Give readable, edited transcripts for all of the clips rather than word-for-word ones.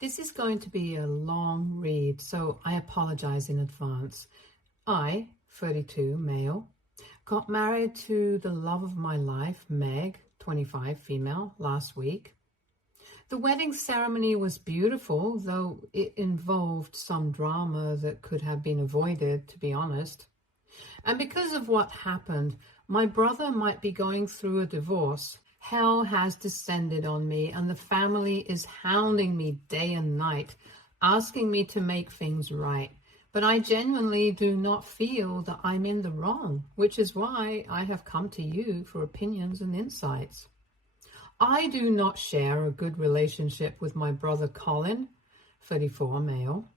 This is going to be a long read, so I apologize in advance. I, 32, male, got married to the love of my life, Meg, 25, female, last week. The wedding ceremony was beautiful, though it involved some drama that could have been avoided, to be honest. And because of what happened, my brother might be going through a divorce. Hell has descended on me, and the family is hounding me day and night, asking me to make things right. But I genuinely do not feel that I'm in the wrong, which is why I have come to you for opinions and insights. I do not share a good relationship with my brother Colin, 34, male.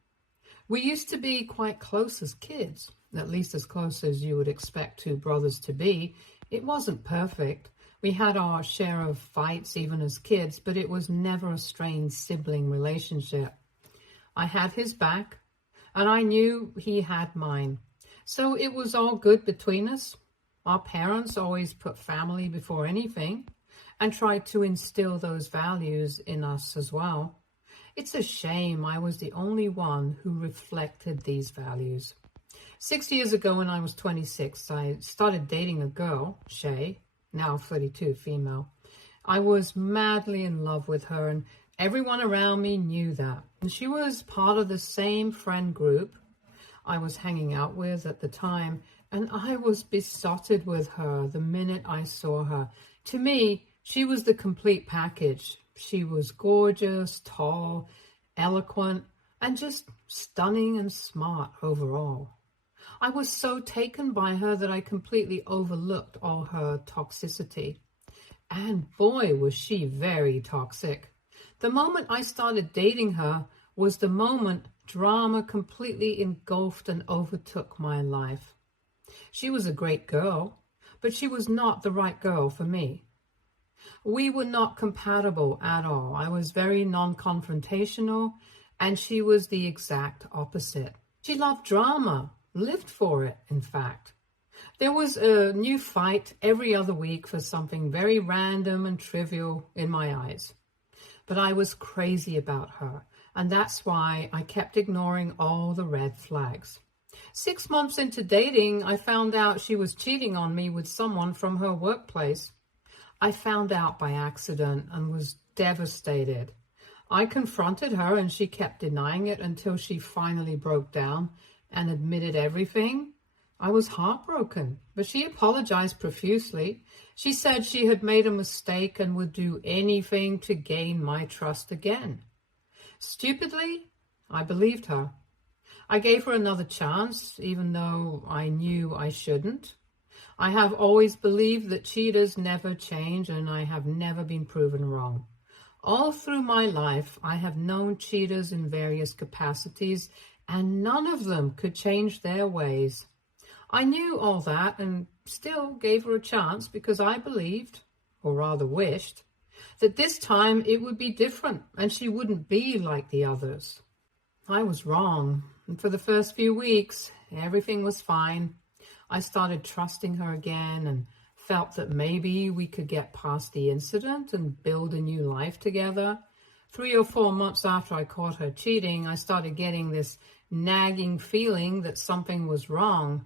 We used to be quite close as kids, at least as close as you would expect two brothers to be. It wasn't perfect. We had our share of fights even as kids, but it was never a strained sibling relationship. I had his back, and I knew he had mine. So it was all good between us. Our parents always put family before anything and tried to instill those values in us as well. It's a shame I was the only one who reflected these values. 6 years ago when I was 26, I started dating a girl, Shay, now 32, female. I was madly in love with her, and everyone around me knew that. And she was part of the same friend group I was hanging out with at the time, and I was besotted with her the minute I saw her. To me, she was the complete package. She was gorgeous, tall, eloquent, and just stunning and smart overall. I was so taken by her that I completely overlooked all her toxicity. And boy, was she very toxic. The moment I started dating her was the moment drama completely engulfed and overtook my life. She was a great girl, but she was not the right girl for me. We were not compatible at all. I was very non-confrontational, and she was the exact opposite. She loved drama, lived for it, in fact. There was a new fight every other week for something very random and trivial in my eyes. But I was crazy about her, and that's why I kept ignoring all the red flags. 6 months into dating, I found out she was cheating on me with someone from her workplace. I found out by accident and was devastated. I confronted her and she kept denying it until she finally broke down and admitted everything. I was heartbroken, but she apologized profusely. She said she had made a mistake and would do anything to gain my trust again. Stupidly, I believed her. I gave her another chance, even though I knew I shouldn't. I have always believed that cheaters never change, and I have never been proven wrong. All through my life, I have known cheaters in various capacities, and none of them could change their ways. I knew all that and still gave her a chance because I believed, or rather wished, that this time it would be different and she wouldn't be like the others. I was wrong, and for the first few weeks, everything was fine. I started trusting her again and felt that maybe we could get past the incident and build a new life together. 3 or 4 months after I caught her cheating, I started getting this nagging feeling that something was wrong.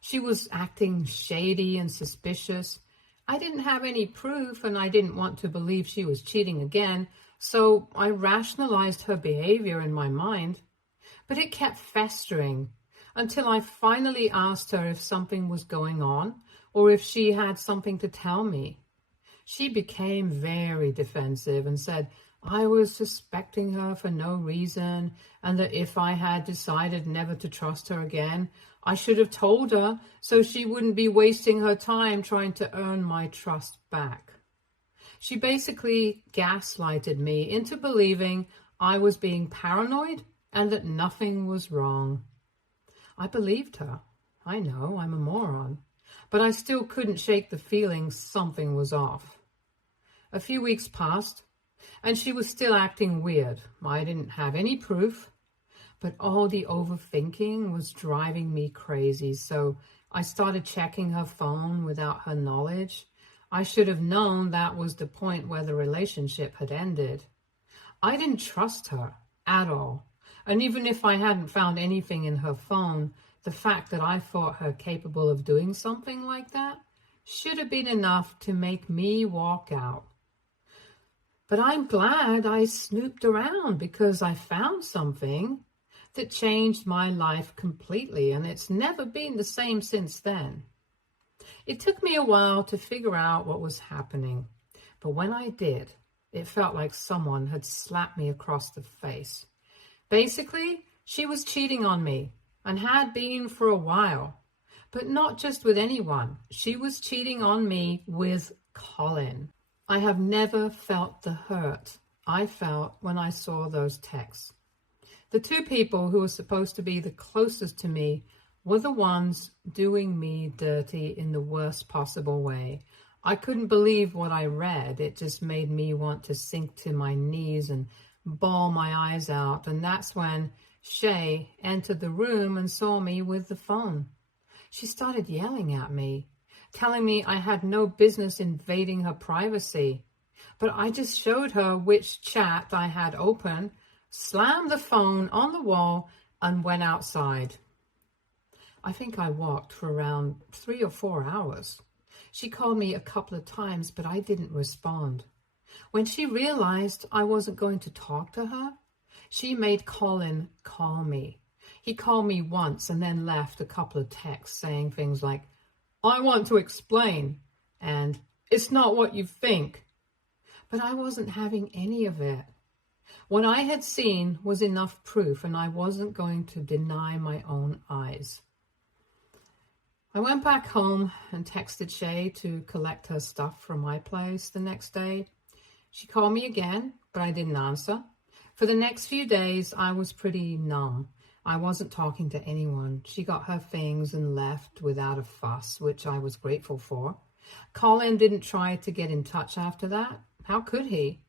She was acting shady and suspicious. I didn't have any proof and I didn't want to believe she was cheating again, so I rationalized her behavior in my mind. But it kept festering until I finally asked her if something was going on or if she had something to tell me. She became very defensive and said I was suspecting her for no reason and that if I had decided never to trust her again, I should have told her so she wouldn't be wasting her time trying to earn my trust back. She basically gaslighted me into believing I was being paranoid and that nothing was wrong. I believed her. I know, I'm a moron. But I still couldn't shake the feeling something was off. A few weeks passed, and she was still acting weird. I didn't have any proof, but all the overthinking was driving me crazy, so I started checking her phone without her knowledge. I should have known that was the point where the relationship had ended. I didn't trust her. at all. And even if I hadn't found anything in her phone, the fact that I thought her capable of doing something like that should have been enough to make me walk out. But I'm glad I snooped around because I found something that changed my life completely, and it's never been the same since then. It took me a while to figure out what was happening, but when I did, it felt like someone had slapped me across the face. Basically, she was cheating on me and had been for a while, but not just with anyone. She was cheating on me with Colin. I have never felt the hurt I felt when I saw those texts. The two people who were supposed to be the closest to me were the ones doing me dirty in the worst possible way. I couldn't believe what I read. It just made me want to sink to my knees and bawl my eyes out. And that's when Shay entered the room and saw me with the phone. She started yelling at me, telling me I had no business invading her privacy. But I just showed her which chat I had open, slammed the phone on the wall, and went outside. I think I walked for around 3 or 4 hours. She called me a couple of times, but I didn't respond. When she realized I wasn't going to talk to her, she made Colin call me. He called me once and then left a couple of texts saying things like, "I want to explain," and "It's not what you think." But I wasn't having any of it. What I had seen was enough proof, and I wasn't going to deny my own eyes. I went back home and texted Shay to collect her stuff from my place the next day. She called me again, but I didn't answer. For the next few days, I was pretty numb. I wasn't talking to anyone. She got her things and left without a fuss, which I was grateful for. Colin didn't try to get in touch after that. How could he?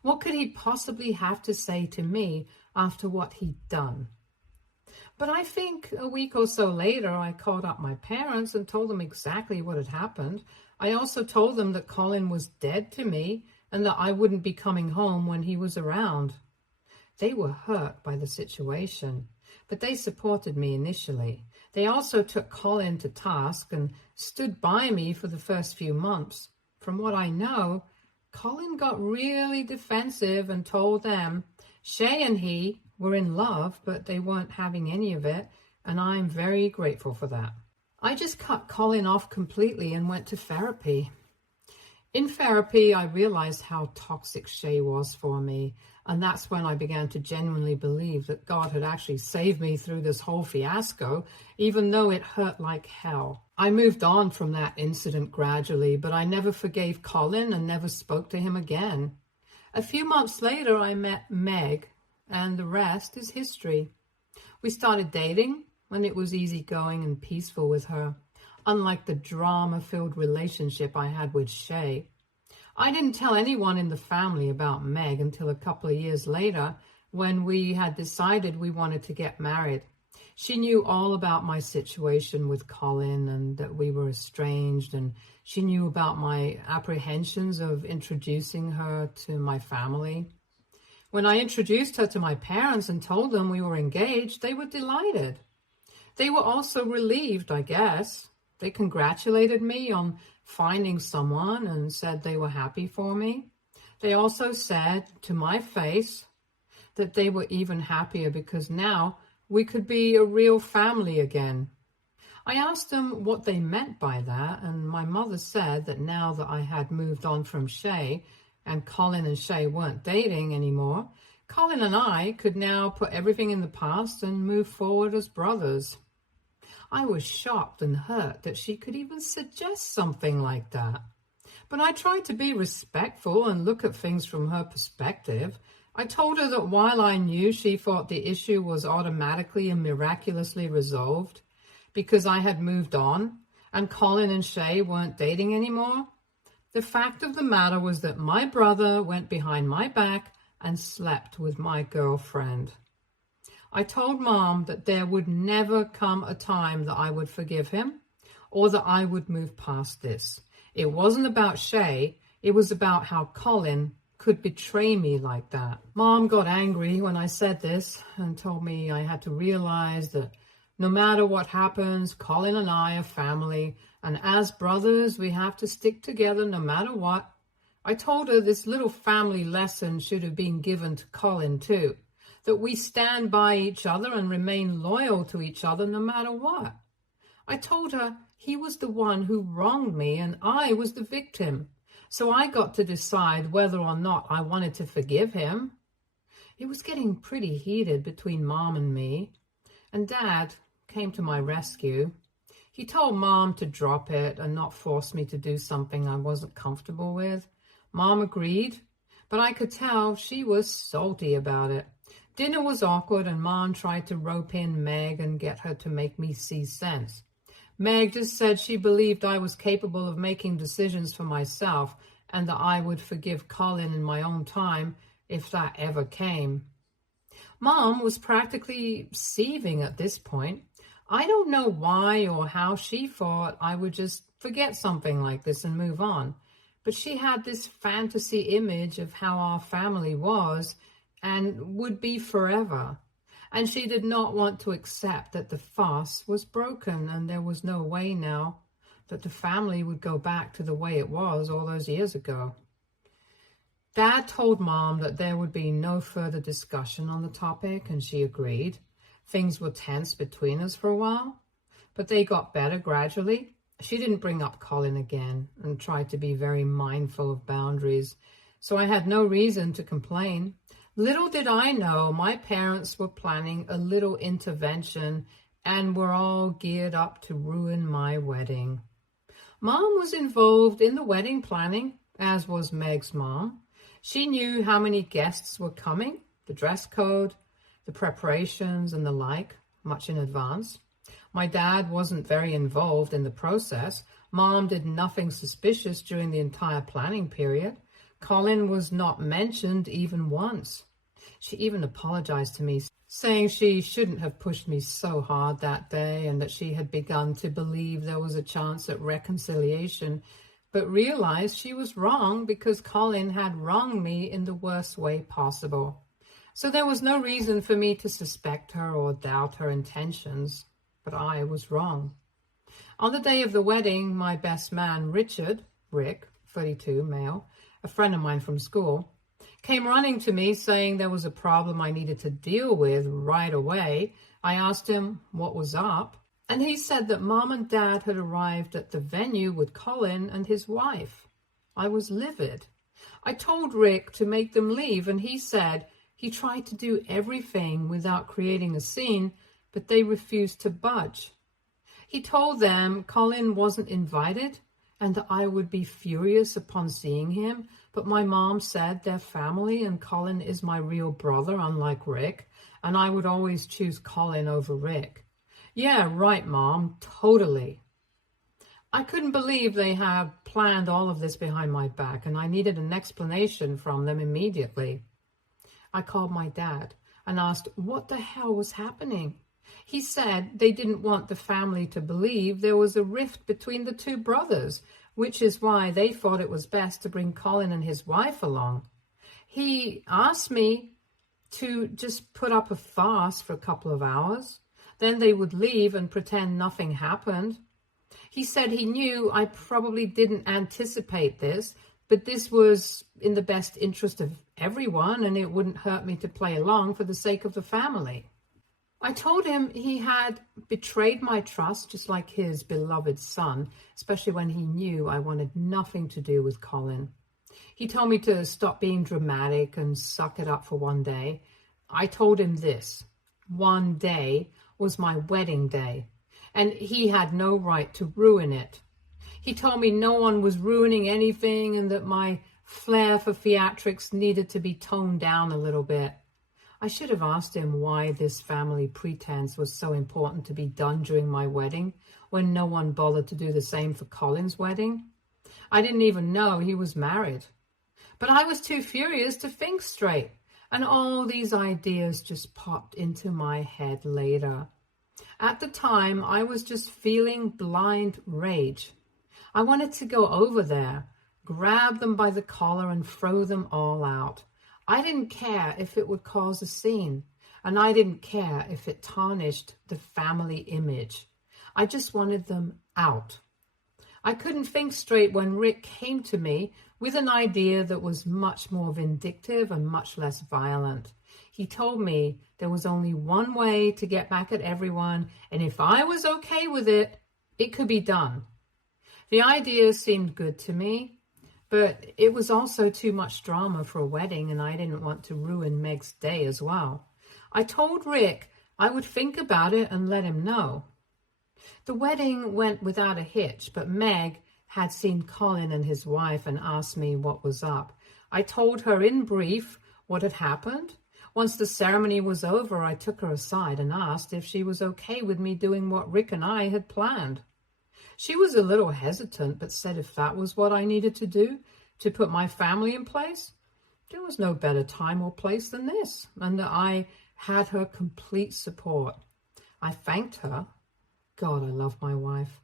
What could he possibly have to say to me after what he'd done? But I think a week or so later, I called up my parents and told them exactly what had happened. I also told them that Colin was dead to me and that I wouldn't be coming home when he was around. They were hurt by the situation, but they supported me initially. They also took Colin to task and stood by me for the first few months. From what I know, Colin got really defensive and told them Shay and he were in love, but they weren't having any of it, and I'm very grateful for that. I just cut Colin off completely and went to therapy. In therapy, I realized how toxic Shay was for me, and that's when I began to genuinely believe that God had actually saved me through this whole fiasco, even though it hurt like hell. I moved on from that incident gradually, but I never forgave Colin and never spoke to him again. A few months later, I met Meg, and the rest is history. We started dating, and it was easygoing and peaceful with her, unlike the drama-filled relationship I had with Shay. I didn't tell anyone in the family about Meg until a couple of years later when we had decided we wanted to get married. She knew all about my situation with Colin and that we were estranged, and she knew about my apprehensions of introducing her to my family. When I introduced her to my parents and told them we were engaged, they were delighted. They were also relieved, I guess. They congratulated me on finding someone and said they were happy for me. They also said to my face that they were even happier because now we could be a real family again. I asked them what they meant by that, and my mother said that now that I had moved on from Shay and Colin and Shay weren't dating anymore, Colin and I could now put everything in the past and move forward as brothers. I was shocked and hurt that she could even suggest something like that. But I tried to be respectful and look at things from her perspective. I told her that while I knew she thought the issue was automatically and miraculously resolved because I had moved on and Colin and Shay weren't dating anymore, the fact of the matter was that my brother went behind my back and slept with my girlfriend. I told Mom that there would never come a time that I would forgive him or that I would move past this. It wasn't about Shay, it was about how Colin could betray me like that. Mom got angry when I said this and told me I had to realize that no matter what happens, Colin and I are family, and as brothers, we have to stick together no matter what. I told her this little family lesson should have been given to Colin too, that we stand by each other and remain loyal to each other no matter what. I told her he was the one who wronged me and I was the victim, so I got to decide whether or not I wanted to forgive him. It was getting pretty heated between Mom and me, and Dad came to my rescue. He told Mom to drop it and not force me to do something I wasn't comfortable with. Mom agreed, but I could tell she was salty about it. Dinner was awkward and Mom tried to rope in Meg and get her to make me see sense. Meg just said she believed I was capable of making decisions for myself and that I would forgive Colin in my own time if that ever came. Mom was practically seething at this point. I don't know why or how she thought I would just forget something like this and move on, but she had this fantasy image of how our family was and would be forever. And she did not want to accept that the farce was broken and there was no way now that the family would go back to the way it was all those years ago. Dad told Mom that there would be no further discussion on the topic, and she agreed. Things were tense between us for a while, but they got better gradually. She didn't bring up Colin again and tried to be very mindful of boundaries, so I had no reason to complain. Little did I know my parents were planning a little intervention and were all geared up to ruin my wedding. Mom was involved in the wedding planning, as was Meg's mom. She knew how many guests were coming, the dress code, the preparations and the like, much in advance. My dad wasn't very involved in the process. Mom did nothing suspicious during the entire planning period. Colin was not mentioned even once. She even apologized to me, saying she shouldn't have pushed me so hard that day and that she had begun to believe there was a chance at reconciliation, but realized she was wrong because Colin had wronged me in the worst way possible. So there was no reason for me to suspect her or doubt her intentions, but I was wrong. On the day of the wedding, my best man, Rick, 32, male, a friend of mine from school, came running to me saying there was a problem I needed to deal with right away. I asked him what was up, and he said that Mom and Dad had arrived at the venue with Colin and his wife. I was livid. I told Rick to make them leave, and he said he tried to do everything without creating a scene, but they refused to budge. He told them Colin wasn't invited and that I would be furious upon seeing him, but my mom said they're family and Colin is my real brother, unlike Rick, and I would always choose Colin over Rick. Yeah, right, Mom, totally. I couldn't believe they had planned all of this behind my back, and I needed an explanation from them immediately. I called my dad and asked what the hell was happening. He said they didn't want the family to believe there was a rift between the two brothers, which is why they thought it was best to bring Colin and his wife along. He asked me to just put up a farce for a couple of hours. Then they would leave and pretend nothing happened. He said he knew I probably didn't anticipate this, but this was in the best interest of everyone and it wouldn't hurt me to play along for the sake of the family. I told him he had betrayed my trust just like his beloved son, especially when he knew I wanted nothing to do with Colin. He told me to stop being dramatic and suck it up for one day. I told him this: one day was my wedding day, and he had no right to ruin it. He told me no one was ruining anything and that my flair for theatrics needed to be toned down a little bit. I should have asked him why this family pretense was so important to be done during my wedding when no one bothered to do the same for Colin's wedding. I didn't even know he was married. But I was too furious to think straight, and all these ideas just popped into my head later. At the time, I was just feeling blind rage. I wanted to go over there, grab them by the collar and throw them all out. I didn't care if it would cause a scene, and I didn't care if it tarnished the family image. I just wanted them out. I couldn't think straight when Rick came to me with an idea that was much more vindictive and much less violent. He told me there was only one way to get back at everyone, and if I was okay with it, it could be done. The idea seemed good to me, but it was also too much drama for a wedding, and I didn't want to ruin Meg's day as well. I told Rick I would think about it and let him know. The wedding went without a hitch, but Meg had seen Colin and his wife and asked me what was up. I told her in brief what had happened. Once the ceremony was over, I took her aside and asked if she was okay with me doing what Rick and I had planned. She was a little hesitant, but said if that was what I needed to do to put my family in place, there was no better time or place than this, and that I had her complete support. I thanked her. God, I love my wife.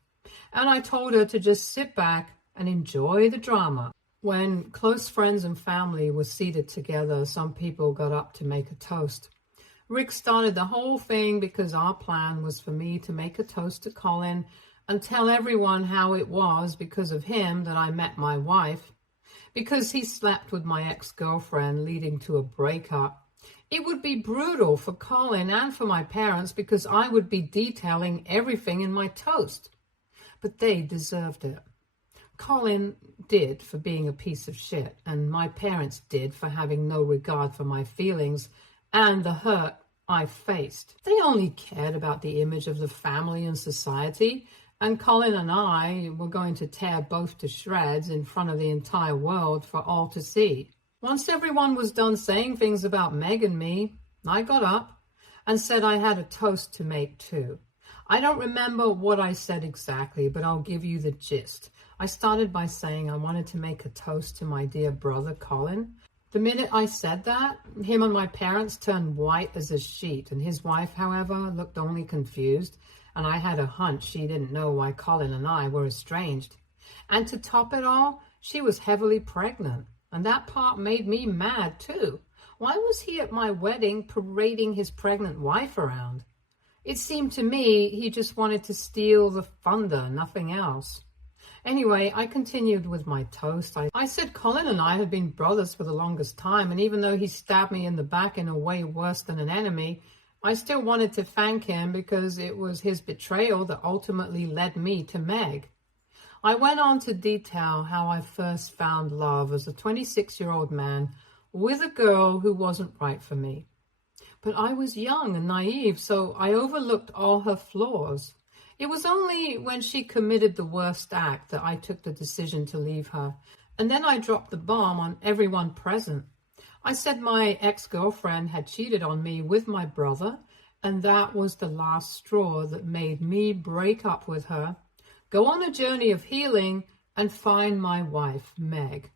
And I told her to just sit back and enjoy the drama. When close friends and family were seated together, some people got up to make a toast. Rick started the whole thing because our plan was for me to make a toast to Colin and tell everyone how it was because of him that I met my wife, because he slept with my ex-girlfriend, leading to a breakup. It would be brutal for Colin and for my parents because I would be detailing everything in my toast. But they deserved it. Colin did for being a piece of shit, and my parents did for having no regard for my feelings and the hurt I faced. They only cared about the image of the family and society, and Colin and I were going to tear both to shreds in front of the entire world for all to see. Once everyone was done saying things about Meg and me, I got up and said I had a toast to make too. I don't remember what I said exactly, but I'll give you the gist. I started by saying I wanted to make a toast to my dear brother, Colin. The minute I said that, him and my parents turned white as a sheet, and his wife, however, looked only confused, and I had a hunch she didn't know why Colin and I were estranged. And to top it all, she was heavily pregnant. And that part made me mad, too. Why was he at my wedding parading his pregnant wife around? It seemed to me he just wanted to steal the thunder, nothing else. Anyway, I continued with my toast. I said Colin and I had been brothers for the longest time, and even though he stabbed me in the back in a way worse than an enemy, I still wanted to thank him because it was his betrayal that ultimately led me to Meg. I went on to detail how I first found love as a 26-year-old man with a girl who wasn't right for me. But I was young and naive, so I overlooked all her flaws. It was only when she committed the worst act that I took the decision to leave her, and then I dropped the bomb on everyone present. I said my ex-girlfriend had cheated on me with my brother, and that was the last straw that made me break up with her, go on a journey of healing, and find my wife, Meg.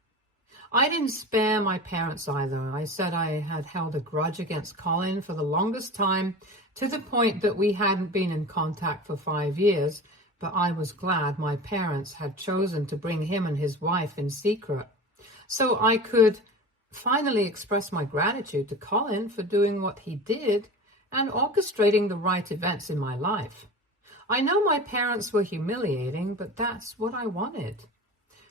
I didn't spare my parents either. I said I had held a grudge against Colin for the longest time, to the point that we hadn't been in contact for 5 years, but I was glad my parents had chosen to bring him and his wife in secret, so I could finally express my gratitude to Colin for doing what he did and orchestrating the right events in my life. I know my parents were humiliating, but that's what I wanted.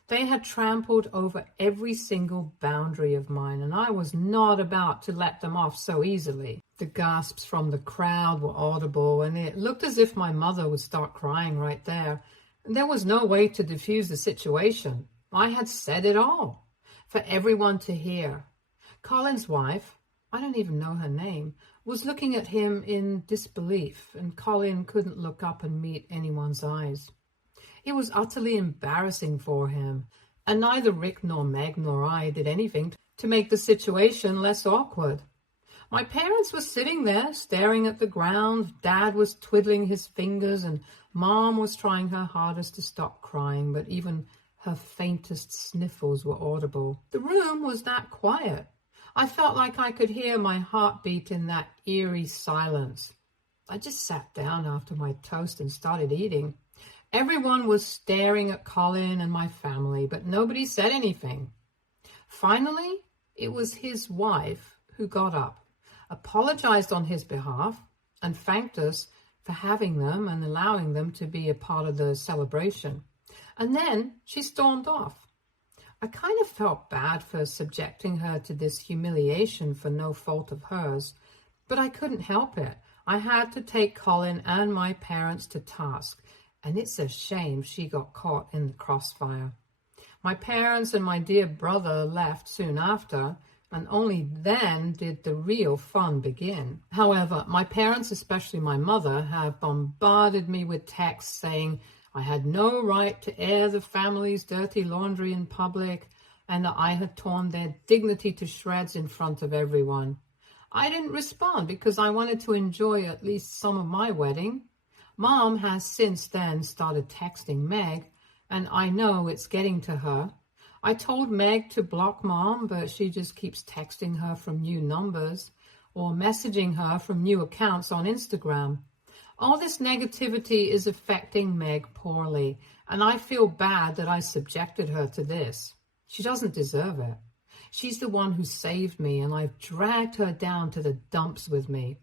They had trampled over every single boundary of mine, and I was not about to let them off so easily. The gasps from the crowd were audible, and it looked as if my mother would start crying right there. There was no way to defuse the situation. I had said it all, for everyone to hear. Colin's wife, I don't even know her name, was looking at him in disbelief, and Colin couldn't look up and meet anyone's eyes. It was utterly embarrassing for him, and neither Rick nor Meg nor I did anything to make the situation less awkward. My parents were sitting there staring at the ground. Dad was twiddling his fingers, and Mom was trying her hardest to stop crying, but even her faintest sniffles were audible. The room was that quiet. I felt like I could hear my heartbeat in that eerie silence. I just sat down after my toast and started eating. Everyone was staring at Colin and my family, but nobody said anything. Finally, it was his wife who got up, apologized on his behalf, and thanked us for having them and allowing them to be a part of the celebration. And then she stormed off. I kind of felt bad for subjecting her to this humiliation for no fault of hers, but I couldn't help it. I had to take Colin and my parents to task, and it's a shame she got caught in the crossfire. My parents and my dear brother left soon after, and only then did the real fun begin. However, my parents, especially my mother, have bombarded me with texts saying I had no right to air the family's dirty laundry in public and that I had torn their dignity to shreds in front of everyone. I didn't respond because I wanted to enjoy at least some of my wedding. Mom has since then started texting Meg, and I know it's getting to her. I told Meg to block Mom, but she just keeps texting her from new numbers or messaging her from new accounts on Instagram. All this negativity is affecting Meg poorly, and I feel bad that I subjected her to this. She doesn't deserve it. She's the one who saved me, and I've dragged her down to the dumps with me.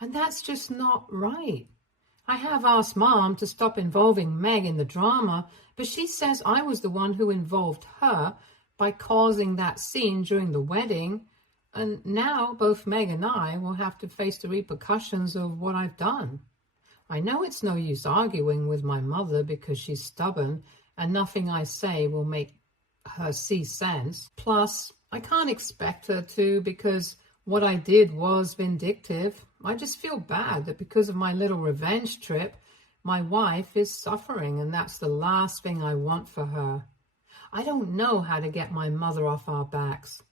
And that's just not right. I have asked Mom to stop involving Meg in the drama, but she says I was the one who involved her by causing that scene during the wedding, and now both Meg and I will have to face the repercussions of what I've done. I know it's no use arguing with my mother because she's stubborn and nothing I say will make her see sense. Plus, I can't expect her to because what I did was vindictive. I just feel bad that because of my little revenge trip, my wife is suffering, and that's the last thing I want for her. I don't know how to get my mother off our backs,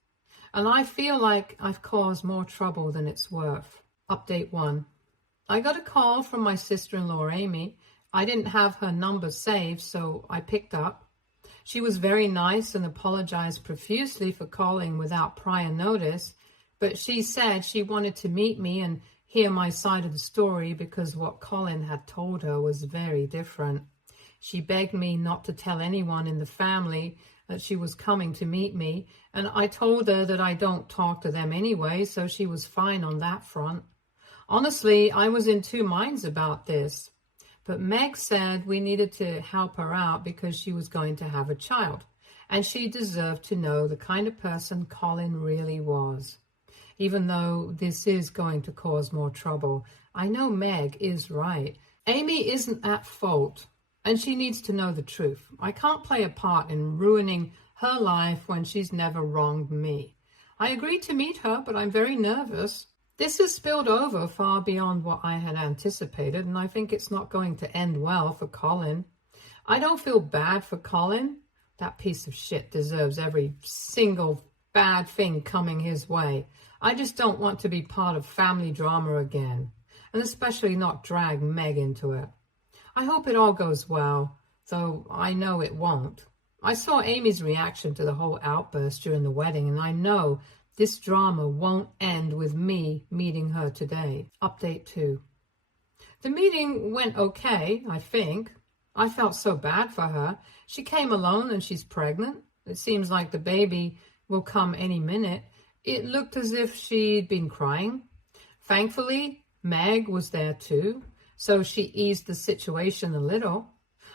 and I feel like I've caused more trouble than it's worth. Update 1. I got a call from my sister-in-law, Amy. I didn't have her number saved, so I picked up. She was very nice and apologized profusely for calling without prior notice, but she said she wanted to meet me and hear my side of the story because what Colin had told her was very different. She begged me not to tell anyone in the family that she was coming to meet me, and I told her that I don't talk to them anyway, so she was fine on that front. Honestly, I was in two minds about this, but Meg said we needed to help her out because she was going to have a child, and she deserved to know the kind of person Colin really was. Even though this is going to cause more trouble, I know Meg is right. Amy isn't at fault, and she needs to know the truth. I can't play a part in ruining her life when she's never wronged me. I agreed to meet her, but I'm very nervous. This has spilled over far beyond what I had anticipated, and I think it's not going to end well for Colin. I don't feel bad for Colin. That piece of shit deserves every single bad thing coming his way. I just don't want to be part of family drama again, and especially not drag Meg into it. I hope it all goes well, though I know it won't. I saw Amy's reaction to the whole outburst during the wedding, and I know this drama won't end with me meeting her today. Update 2. The meeting went okay, I think. I felt so bad for her. She came alone and she's pregnant. It seems like the baby will come any minute. It looked as if she'd been crying. Thankfully, Meg was there too, so she eased the situation a little.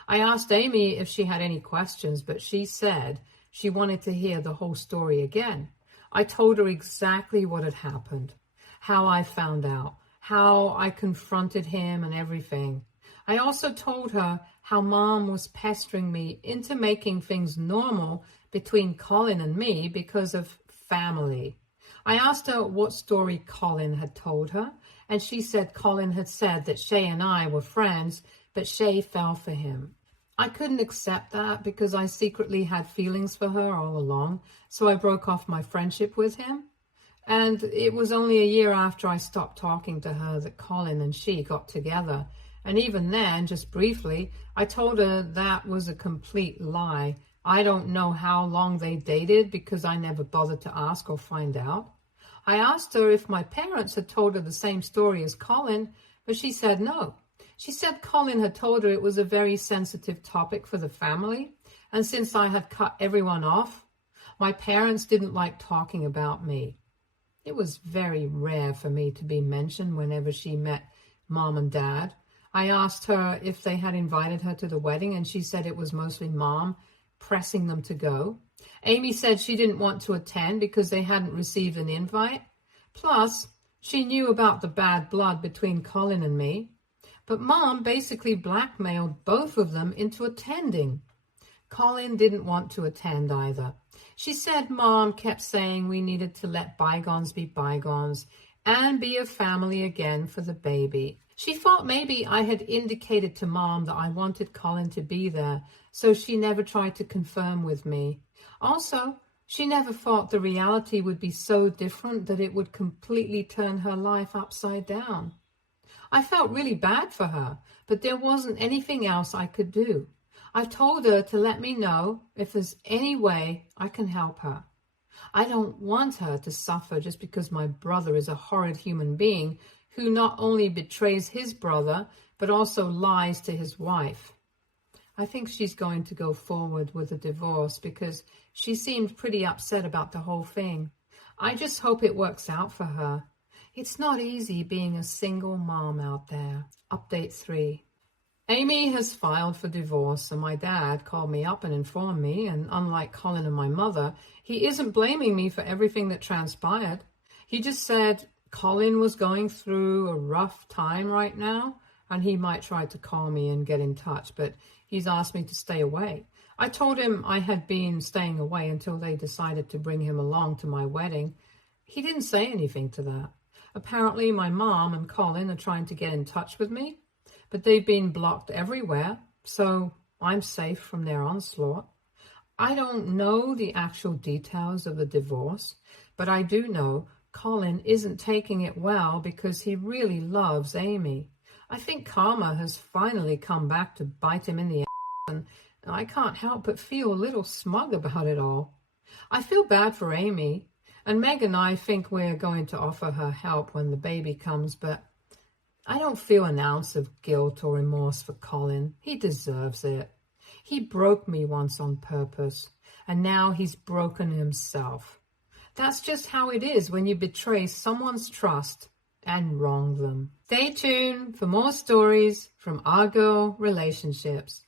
I asked Amy if she had any questions, but she said she wanted to hear the whole story again. I told her exactly what had happened, how I found out, how I confronted him and everything. I also told her how Mom was pestering me into making things normal between Colin and me because of family. I asked her what story Colin had told her, and she said Colin had said that Shay and I were friends, but Shay fell for him. I couldn't accept that because I secretly had feelings for her all along, so I broke off my friendship with him. And it was only a year after I stopped talking to her that Colin and she got together. And even then, just briefly, I told her that was a complete lie. I don't know how long they dated because I never bothered to ask or find out. I asked her if my parents had told her the same story as Colin, but she said no. She said Colin had told her it was a very sensitive topic for the family, and since I had cut everyone off, my parents didn't like talking about me. It was very rare for me to be mentioned whenever she met Mom and Dad. I asked her if they had invited her to the wedding, and she said it was mostly Mom pressing them to go. Amy said she didn't want to attend because they hadn't received an invite. Plus, she knew about the bad blood between Colin and me. But Mom basically blackmailed both of them into attending. Colin didn't want to attend either. She said Mom kept saying we needed to let bygones be bygones and be a family again for the baby. She thought maybe I had indicated to Mom that I wanted Colin to be there, so she never tried to confirm with me. Also, she never thought the reality would be so different that it would completely turn her life upside down. I felt really bad for her, but there wasn't anything else I could do. I told her to let me know if there's any way I can help her. I don't want her to suffer just because my brother is a horrid human being who not only betrays his brother, but also lies to his wife. I think she's going to go forward with a divorce because she seemed pretty upset about the whole thing. I just hope it works out for her. It's not easy being a single mom out there. Update 3. Amy has filed for divorce, and my dad called me up and informed me, and unlike Colin and my mother, he isn't blaming me for everything that transpired. He just said Colin was going through a rough time right now, and he might try to call me and get in touch, but he's asked me to stay away. I told him I had been staying away until they decided to bring him along to my wedding. He didn't say anything to that. Apparently my mom and Colin are trying to get in touch with me, but they've been blocked everywhere, so I'm safe from their onslaught. I don't know the actual details of the divorce, but I do know Colin isn't taking it well because he really loves Amy. I think karma has finally come back to bite him in the ass, and I can't help but feel a little smug about it all. I feel bad for Amy, and Meg and I think we're going to offer her help when the baby comes, but I don't feel an ounce of guilt or remorse for Colin. He deserves it. He broke me once on purpose, and now he's broken himself. That's just how it is when you betray someone's trust and wrong them. Stay tuned for more stories from Our Girl Relationships.